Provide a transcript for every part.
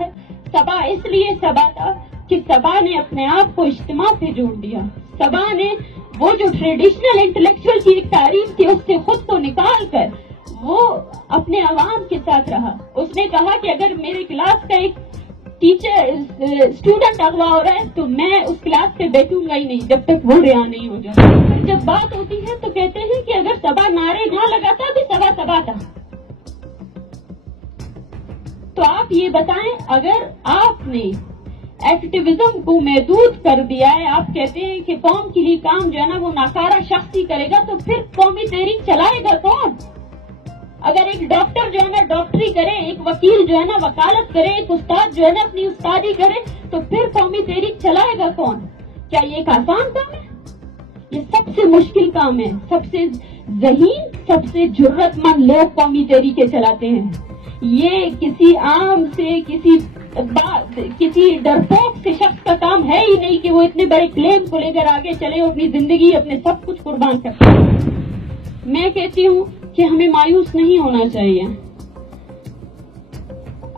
ہے سبا اس لیے سبا تھا کہ سبا نے اپنے آپ کو اجتماع سے جوڑ دیا. سبا نے وہ جو ٹریڈیشنل انٹلیکچوئل کی ایک تعریف تھی اس سے خود کو نکال کر وہ اپنے عوام کے ساتھ رہا. اس نے کہا کہ اگر میرے کلاس کا ایک ٹیچر اسٹوڈنٹ اغوا ہو رہا ہے تو میں اس کلاس پہ بیٹھوں گا ہی نہیں جب تک وہ رہا نہیں ہو جائے. جب بات ہوتی ہے تو کہتے ہیں کہ اگر سبا نعرے نہ لگاتا تو سبا سبا تھا. تو آپ یہ بتائیں اگر آپ نے ایکٹیویزم کو محدود کر دیا ہے, آپ کہتے ہیں کہ قوم کے لیے کام جو ہے نا وہ ناکارہ شخص ہی کرے گا, تو پھر قومی تحریک چلائے گا کون؟ اگر ایک ڈاکٹر جو ہے نا ڈاکٹری کرے, ایک وکیل جو ہے نا وکالت کرے, ایک استاد جو ہے نا اپنی استادی کرے, تو پھر قومی تحریک چلائے گا کون؟ کیا یہ ایک آسان کام ہے؟ یہ سب سے مشکل کام ہے. سب سے ذہین, سب سے جرت مند لوگ قومی تحریکیں چلاتے ہیں. یہ کسی عام سے کسی ڈرپوک سے شخص کا کام ہے ہی نہیں کہ وہ اتنے بڑے کلیم کو لے کر آگے چلے, اپنی زندگی اپنے سب کچھ قربان کرتے ہیں. میں کہتی ہوں کہ ہمیں مایوس نہیں ہونا چاہیے.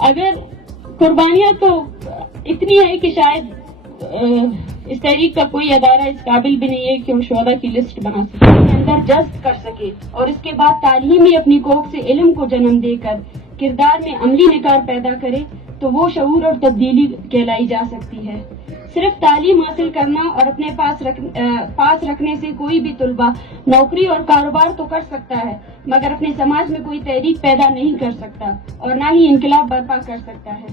اگر قربانیاں تو اتنی ہے کہ شاید اس تحریک کا کوئی ادارہ اس قابل بھی نہیں ہے کہ وہ شہداء کی لسٹ بنا سکے, اندر جذب کر سکے, اور اس کے بعد تعلیمی اپنی کوکھ سے علم کو جنم دے کر کردار میں عملی نکار پیدا کرے تو وہ شعور اور تبدیلی کہلائی جا سکتی ہے. صرف تعلیم حاصل کرنا اور اپنے پاس رکھنے سے کوئی بھی طلبہ نوکری اور کاروبار تو کر سکتا ہے, مگر اپنے سماج میں کوئی تحریک پیدا نہیں کر سکتا اور نہ ہی انقلاب برپا کر سکتا ہے.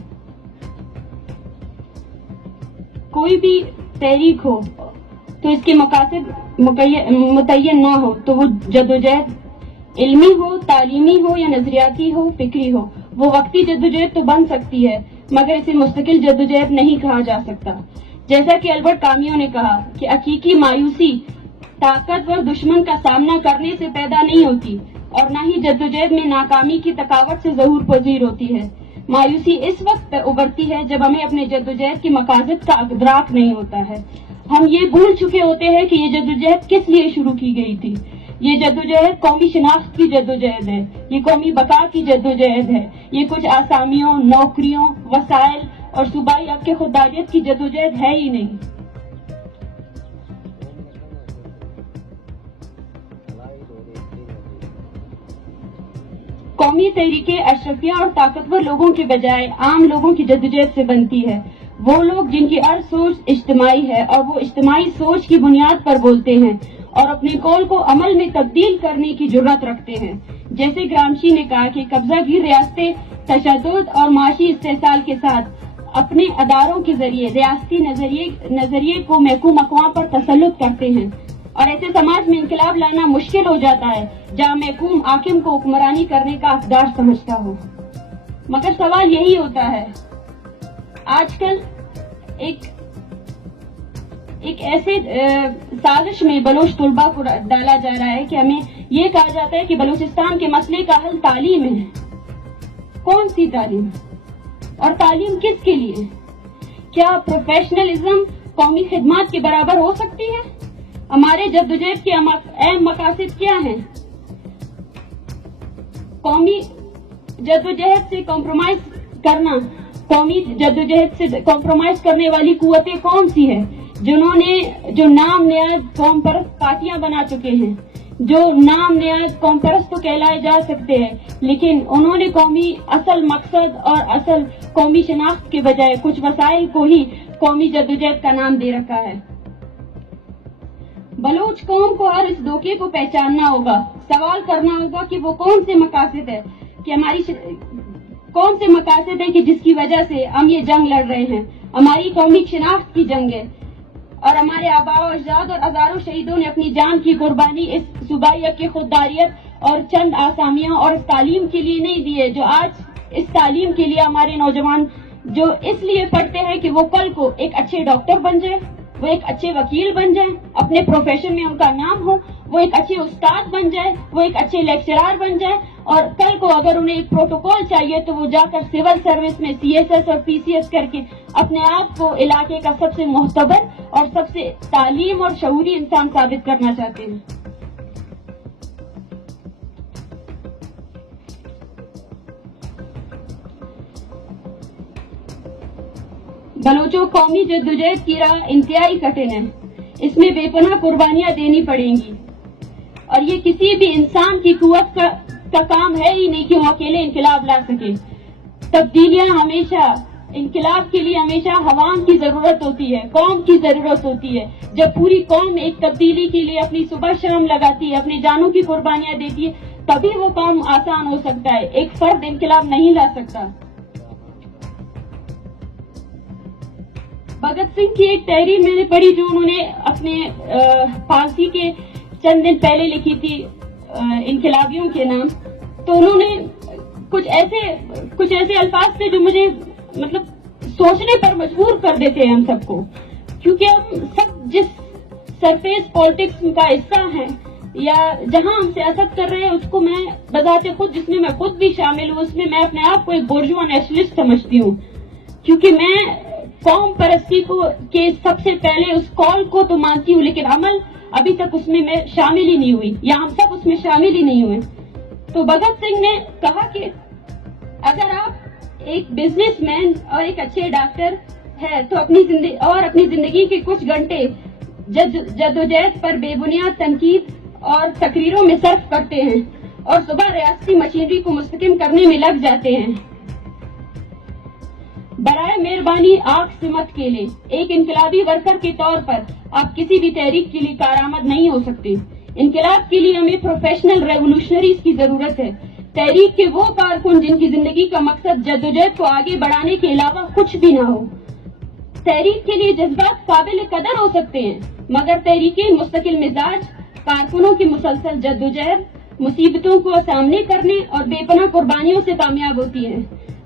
کوئی بھی تحریک ہو تو اس کے مقاصد متعین نہ ہو تو وہ جدوجہد علمی ہو, تعلیمی ہو یا نظریاتی ہو, فکری ہو, وہ وقتی جدوجہد تو بن سکتی ہے مگر اسے مستقل جدوجہد نہیں کہا جا سکتا. جیسا کہ البرٹ کامیو نے کہا کہ حقیقی مایوسی طاقتور دشمن کا سامنا کرنے سے پیدا نہیں ہوتی اور نہ ہی جدوجہد میں ناکامی کی تکاوٹ سے ظہور پذیر ہوتی ہے. مایوسی اس وقت ابھرتی ہے جب ہمیں اپنے جدوجہد کی مقاصد کا ادراک نہیں ہوتا ہے. ہم یہ بھول چکے ہوتے ہیں کہ یہ جدوجہد کس لیے شروع کی گئی تھی. یہ جدوجہد قومی شناخت کی جدوجہد ہے, یہ قومی بقا کی جدوجہد ہے, یہ کچھ آسامیوں, نوکریوں, وسائل اور صوبائی حق کی خودداریت کی جدوجہد ہے ہی نہیں. قومی تحریکیں اشرفیہ اور طاقتور لوگوں کے بجائے عام لوگوں کی جدوجہد سے بنتی ہے. وہ لوگ جن کی ہر سوچ اجتماعی ہے اور وہ اجتماعی سوچ کی بنیاد پر بولتے ہیں اور اپنے قول کو عمل میں تبدیل کرنے کی جرات رکھتے ہیں. جیسے گرامشی نے کہا کہ قبضہ گیر ریاستیں تشدد اور معاشی استحصال کے ساتھ اپنے اداروں کے ذریعے ریاستی نظریے کو محکوم اقوام پر تسلط کرتے ہیں, اور ایسے سماج میں انقلاب لانا مشکل ہو جاتا ہے جہاں محکوم حاکم کو حکمرانی کرنے کا اقدار سمجھتا ہو. مگر سوال یہی ہوتا ہے, آج کل ایک ایسے سازش میں بلوچ طلباء کو ڈالا جا رہا ہے کہ ہمیں یہ کہا جاتا ہے کہ بلوچستان کے مسئلے کا حل تعلیم ہے. کون سی تعلیم اور تعلیم کس کے لیے؟ کیا پروفیشنلزم قومی خدمات کے برابر ہو سکتی ہے؟ ہمارے جدوجہد کے اہم مقاصد کیا ہیں؟ قومی جدوجہد سے کمپرومائز کرنے والی قوتیں کون سی ہیں جو نام نیاز قوم پرست پارٹیاں بنا چکے ہیں, جو نام نیاز قوم پرست تو کہلائے جا سکتے ہیں لیکن انہوں نے قومی اصل مقصد اور اصل قومی شناخت کے بجائے کچھ وسائل کو ہی قومی جدوجہد کا نام دے رکھا ہے. بلوچ قوم کو ہر اس دھوکے کو پہچاننا ہوگا, سوال کرنا ہوگا کہ وہ کون سے مقاصد ہے کون سے مقاصد ہے کہ جس کی وجہ سے ہم یہ جنگ لڑ رہے ہیں. ہماری قومی شناخت کی جنگ ہے اور ہمارے آباء و اجداد اور ہزاروں شہیدوں نے اپنی جان کی قربانی اس صوبائی حق کی خودداریت اور چند آسامیاں اور اس تعلیم کے لیے نہیں دیے جو آج اس تعلیم کے لیے ہمارے نوجوان جو اس لیے پڑھتے ہیں کہ وہ کل کو ایک اچھے ڈاکٹر بن جائیں, وہ ایک اچھے وکیل بن جائیں, اپنے پروفیشن میں ان کا نام ہو, وہ ایک اچھے استاد بن جائے, وہ ایک اچھے لیکچرار بن جائے, اور کل کو اگر انہیں ایک پروٹوکول چاہیے تو وہ جا کر سول سروس میں CSS اور PCS کر کے اپنے آپ کو علاقے کا سب سے معتبر اور سب سے تعلیم اور شعوری انسان ثابت کرنا چاہتے ہیں. बलोचों कौमी जद्दोजहद की राह इंतहाई कठिन है। इसमें बेपनाह कुर्बानियां देनी पड़ेंगी और ये किसी भी इंसान की कुव्वत का काम है ही नहीं कि वो अकेले इनकलाब ला सके। तब्दीलियां हमेशा, इनकलाब के लिए हमेशा अवाम की जरूरत होती है, कौम की जरूरत होती है। जब पूरी कौम एक तब्दीली के लिए अपनी सुबह शाम लगाती है, अपनी जानों की कुर्बानियां देती है, तभी वो काम आसान हो सकता है। एक फर्द इनकलाब नहीं ला सकता। भगत सिंह की एक तहरीर मैंने पढ़ी जो उन्होंने अपने फांसी के चंद दिन पहले लिखी थी इनकलाबियों के नाम। तो उन्होंने कुछ ऐसे अल्फाज थे जो मुझे मतलब सोचने पर मजबूर कर देते हैं हम सबको, क्योंकि हम सब जिस सरफेस पॉलिटिक्स का हिस्सा हैं या जहां हम सियासत कर रहे हैं उसको मैं बजाते खुद, जिसमें मैं खुद भी शामिल हूँ, उसमें मैं अपने आप को एक बोर्जुआ नेशनलिस्ट समझती हूँ। क्योंकि मैं कौम परस्ती के सबसे पहले उस कॉल को तो मानती हूँ, लेकिन अमल अभी तक उसमें मैं शामिल ही नहीं हुई, या हम सब उसमें शामिल ही नहीं हुए। तो भगत सिंह ने कहा कि अगर आप एक बिजनेसमैन और एक अच्छे डॉक्टर है तो अपनी जिंदगी के कुछ घंटे जद्दोजहद पर बेबुनियाद तनकीद और तकरीरों में सर्फ करते हैं और सुबह रियासती मशीनरी को मुस्तकिम करने में लग जाते हैं। बराए मेहरबानी आंख से मत खेलें। एक इनकलाबी वर्कर के तौर पर आप किसी भी तहरीक के लिए कारआमद नहीं हो सकते। इनकलाब के लिए हमें प्रोफेशनल रेवोल्यूशनरीज की जरूरत है। तहरीक के वो कारकुन जिनकी जिंदगी का मकसद जद्दोजहद को आगे बढ़ाने के अलावा कुछ भी ना हो। तहरीक के लिए जज्बात काबिल कदर हो सकते हैं, मगर तहरीकें मुस्तकिल मिजाज कारकुनों की मुसलसल जद्दोजहद मुसीबतों को सामने करने और बेपनाह कुर्बानियों से कामयाब होती है।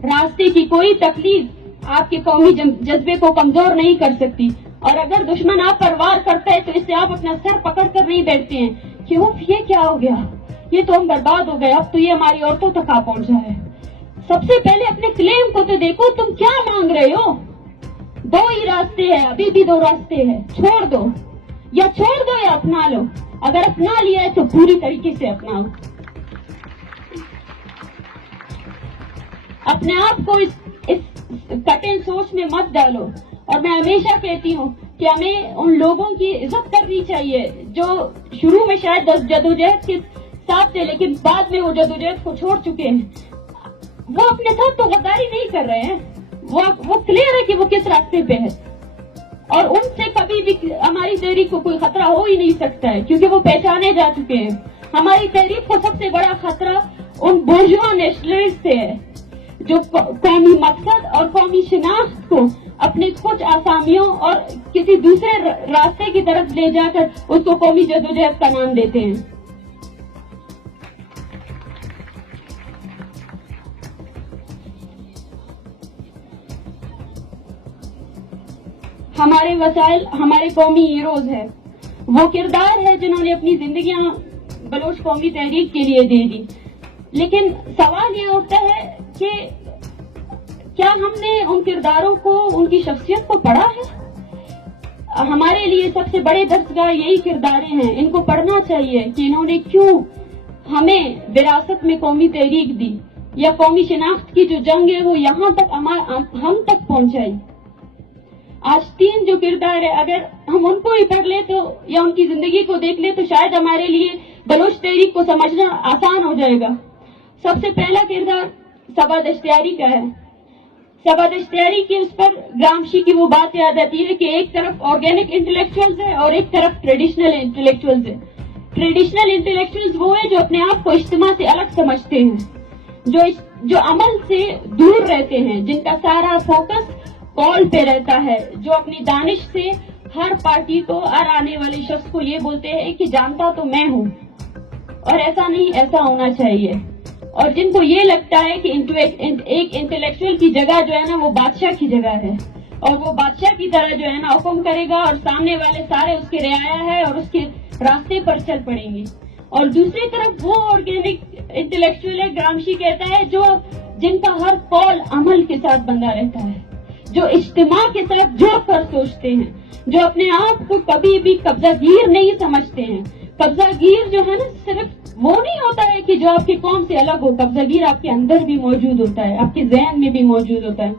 रास्ते की कोई तकलीफ आपके कौमी जज्बे को कमजोर नहीं कर सकती, और अगर दुश्मन आप पर वार करता है तो इससे आप अपना सर पकड़ कर नहीं बैठते हैं कि ये क्या हो गया, ये तो हम बर्बाद हो गए, अब तो ये हमारी औरतों तक आ पहुंचा है। सबसे पहले अपने क्लेम को तो देखो, तुम क्या मांग रहे हो। दो ही रास्ते हैं, अभी भी दो रास्ते हैं, छोड़ दो या अपना लो। अगर अपना लिया है तो पूरी तरीके से अपनाओ। अपने आप को इस कठिन सोच में मत डालो। और मैं हमेशा कहती हूँ कि हमें उन लोगों की इज्जत करनी चाहिए जो शुरू में शायद जद्दोजहद के साथ थे, लेकिन बाद में वो जद्दोजहद को छोड़ चुके हैं। वो अपने साथ तो गद्दारी नहीं कर रहे हैं, वो क्लियर है कि वो किस रास्ते पे है, और उनसे कभी भी हमारी तहरीक को कोई खतरा हो ही नहीं सकता है, क्योंकि वो पहचाने जा चुके हैं। हमारी तहरीक को सबसे बड़ा खतरा उन बोर्जुआ नेशनलिस्ट से है जो कौमी मकसद और कौमी शिनाख्त को अपने कुछ आसामियों और किसी दूसरे रास्ते की तरफ ले जाकर उसको कौमी जद्दोजहद का नाम देते हैं। हमारे वसाइल हमारे कौमी हीरोज है, वो किरदार है जिन्होंने अपनी जिंदगियां बलोच कौमी तहरीक के लिए दे दी। लेकिन सवाल ये उठता है कि क्या हमने उन किरदारों को, उनकी शख्सियत को पढ़ा है। हमारे लिए सबसे बड़े दर्सगाह यही किरदारें हैं, इनको पढ़ना चाहिए कि इन्होंने क्यों हमें विरासत में कौमी तहरीक दी, या कौमी शिनाख्त की जो जंग है वो यहाँ तक हम तक पहुंचाई। आज तीन जो किरदार है, अगर हम उनको ही पढ़ ले तो, या उनकी जिंदगी को देख ले तो शायद हमारे लिए बलोच तहरीक को समझना आसान हो जाएगा। सबसे पहला किरदार सबा दश्तियारी का है। सबा दश्तियारी की उस पर ग्रामशी की वो बात याद आती है कि एक तरफ ऑर्गेनिक इंटेलेक्चुअल्स है और एक तरफ ट्रेडिशनल इंटेलेक्चुअल्स है। ट्रेडिशनल इंटेलेक्चुअल्स वो है जो अपने आप को इज्तिमा से अलग समझते हैं, जो अमल से दूर रहते हैं, जिनका सारा फोकस कॉल पे रहता है, जो अपनी दानिश से हर पार्टी को, हर आने वाले शख्स को ये बोलते हैं कि जानता तो मैं हूँ और ऐसा नहीं, ऐसा होना चाहिए। और जिनको ये लगता है कि एक इंटेलेक्चुअल की जगह जो है ना वो बादशाह की जगह है, और वो बादशाह की तरह जो है ना हुक्म करेगा और सामने वाले सारे उसके रियाया है और उसके रास्ते पर चल पड़ेंगे। और दूसरी तरफ वो ऑर्गेनिक इंटेलेक्चुअल है, ग्रामशी कहता है, जिनका हर कॉल अमल के साथ बंधा रहता है, जो इज्तिमा के साथ जोड़ कर सोचते हैं, जो अपने आप को कभी भी कब्जागीर नहीं समझते हैं। कब्जागीर जो है ना सिर्फ वो नहीं होता है कि जो आपकी कौम से अलग हो, कब्जागीर आपके अंदर भी मौजूद होता है, आपके ज़हन में भी मौजूद होता है।